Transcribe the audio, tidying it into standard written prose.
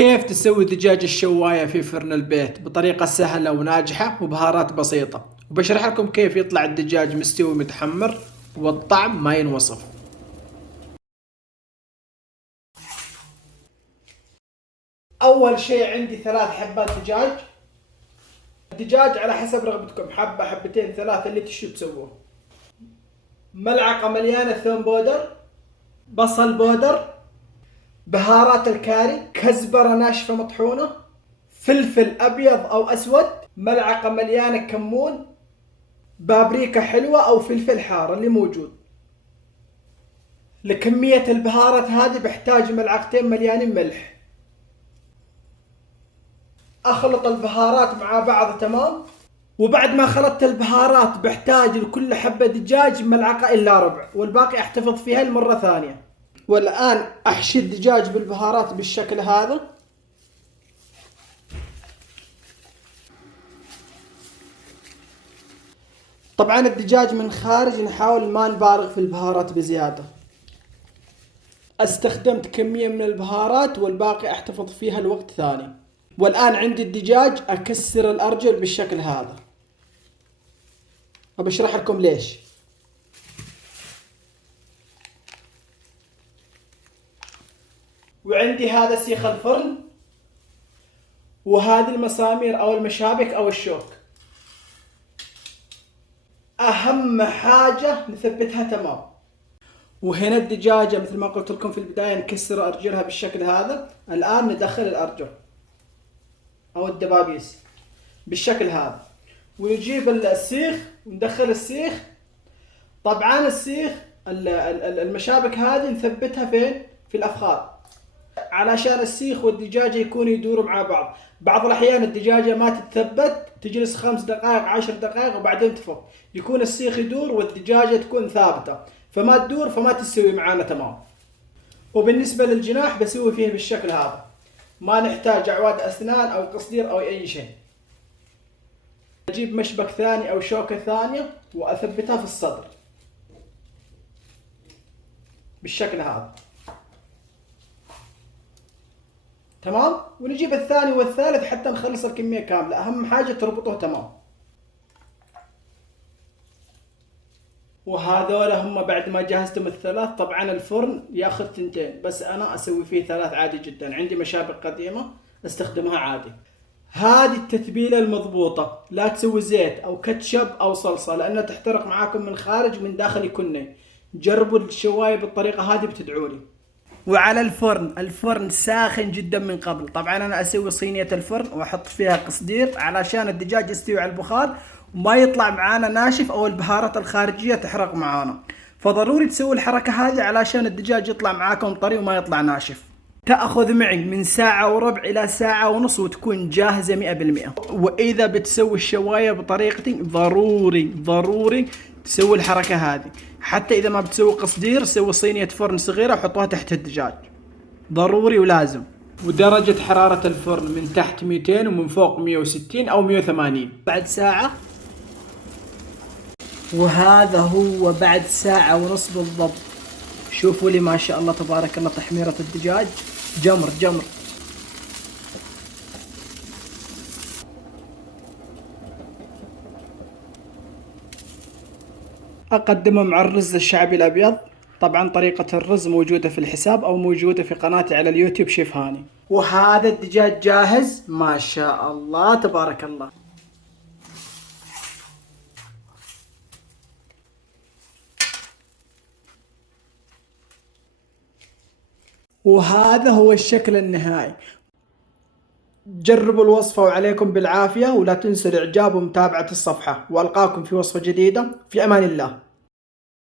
كيف تسوي دجاج الشواية في فرن البيت بطريقة سهلة وناجحة وبهارات بسيطة، وبشرح لكم كيف يطلع الدجاج مستوي متحمر والطعم ما ينوصف. أول شيء عندي 3 حبات دجاج. الدجاج على حسب رغبتكم، حبة حبتين 3 اللي تشتوا تسووه. ملعقة مليانة ثوم بودر، بصل بودر، بهارات الكاري، كزبرة ناشفة مطحونة، فلفل أبيض أو أسود، ملعقة مليانة كمون، بابريكا حلوة أو فلفل حار اللي موجود. لكمية البهارات هذه بحتاج ملعقتين مليانين ملح. أخلط البهارات مع بعض تمام. وبعد ما خلطت البهارات بحتاج لكل حبة دجاج ملعقة إلا ربع، والباقي أحتفظ فيها لمرة ثانية. والآن أحشي الدجاج بالبهارات بالشكل هذا. طبعا الدجاج من خارج نحاول ما نبالغ في البهارات بزيادة. استخدمت كمية من البهارات والباقي احتفظ فيها لوقت ثاني. والآن عندي الدجاج أكسر الأرجل بالشكل هذا. أبشرح لكم ليش. وعندي هذا سيخ الفرن، وهذه المسامير أو المشابك أو الشوك. أهم حاجة نثبتها تمام. وهنا الدجاجة مثل ما قلت لكم في البداية نكسر أرجلها بالشكل هذا. الآن ندخل الأرجل أو الدبابيس بالشكل هذا، ونجيب السيخ وندخل السيخ. طبعا السيخ المشابك هذه نثبتها فين؟ في الأفخاذ، علشان السيخ والدجاجة يكونوا يدوروا مع بعض. بعض الأحيان الدجاجة ما تتثبت، تجلس 5 دقائق 10 دقائق وبعدين تفك، يكون السيخ يدور والدجاجة تكون ثابتة، فما تدور فما تستوي معانا تمام. وبالنسبة للجناح بسوي فيه بالشكل هذا، ما نحتاج أعواد أسنان أو قصدير أو أي شيء. أجيب مشبك ثاني أو شوكة ثانية وأثبتها في الصدر بالشكل هذا تمام. ونجيب الثاني والثالث حتى نخلص الكمية كاملة. أهم حاجة تربطوه تمام. وهذول هم بعد ما جهزتم الثلاث. طبعا الفرن ياخذ 2، بس أنا أسوي فيه 3 عادي جدا. عندي مشابك قديمة استخدمها عادي. هذه التتبيلة المضبوطة، لا تسوي زيت أو كاتشب أو صلصة لأنها تحترق معاكم من خارج ومن داخل يكون ني. جربوا الشواية بالطريقة هذه بتدعولي. وعلى الفرن ساخن جدا من قبل. طبعا أنا أسوي صينية الفرن وأحط فيها قصدير علشان الدجاج يستوي على البخار وما يطلع معانا ناشف أو البهارات الخارجية تحرق معانا. فضروري تسوي الحركة هذه علشان الدجاج يطلع معاكم طري وما يطلع ناشف. تأخذ معي من 1:15 إلى 1:30 وتكون جاهزة 100%. وإذا بتسوي الشواية بطريقتي ضروري تسوي الحركة هذه. حتى إذا ما بتسوي قصدير سوي صينية فرن صغيرة وحطوها تحت الدجاج، ضروري ولازم. ودرجة حرارة الفرن من تحت 200 ومن فوق 160 أو 180 بعد ساعة. وهذا هو بعد 1:30 بالضبط. شوفوا لي ما شاء الله تبارك الله تحميرة الدجاج جمر. أقدمه مع الرز الشعبي الأبيض. طبعا طريقة الرز موجودة في الحساب أو موجودة في قناتي على اليوتيوب شيف هاني. وهذا الدجاج جاهز ما شاء الله تبارك الله. وهذا هو الشكل النهائي. جربوا الوصفة وعليكم بالعافية، ولا تنسوا الإعجاب ومتابعة الصفحة، وألقاكم في وصفة جديدة. في أمان الله.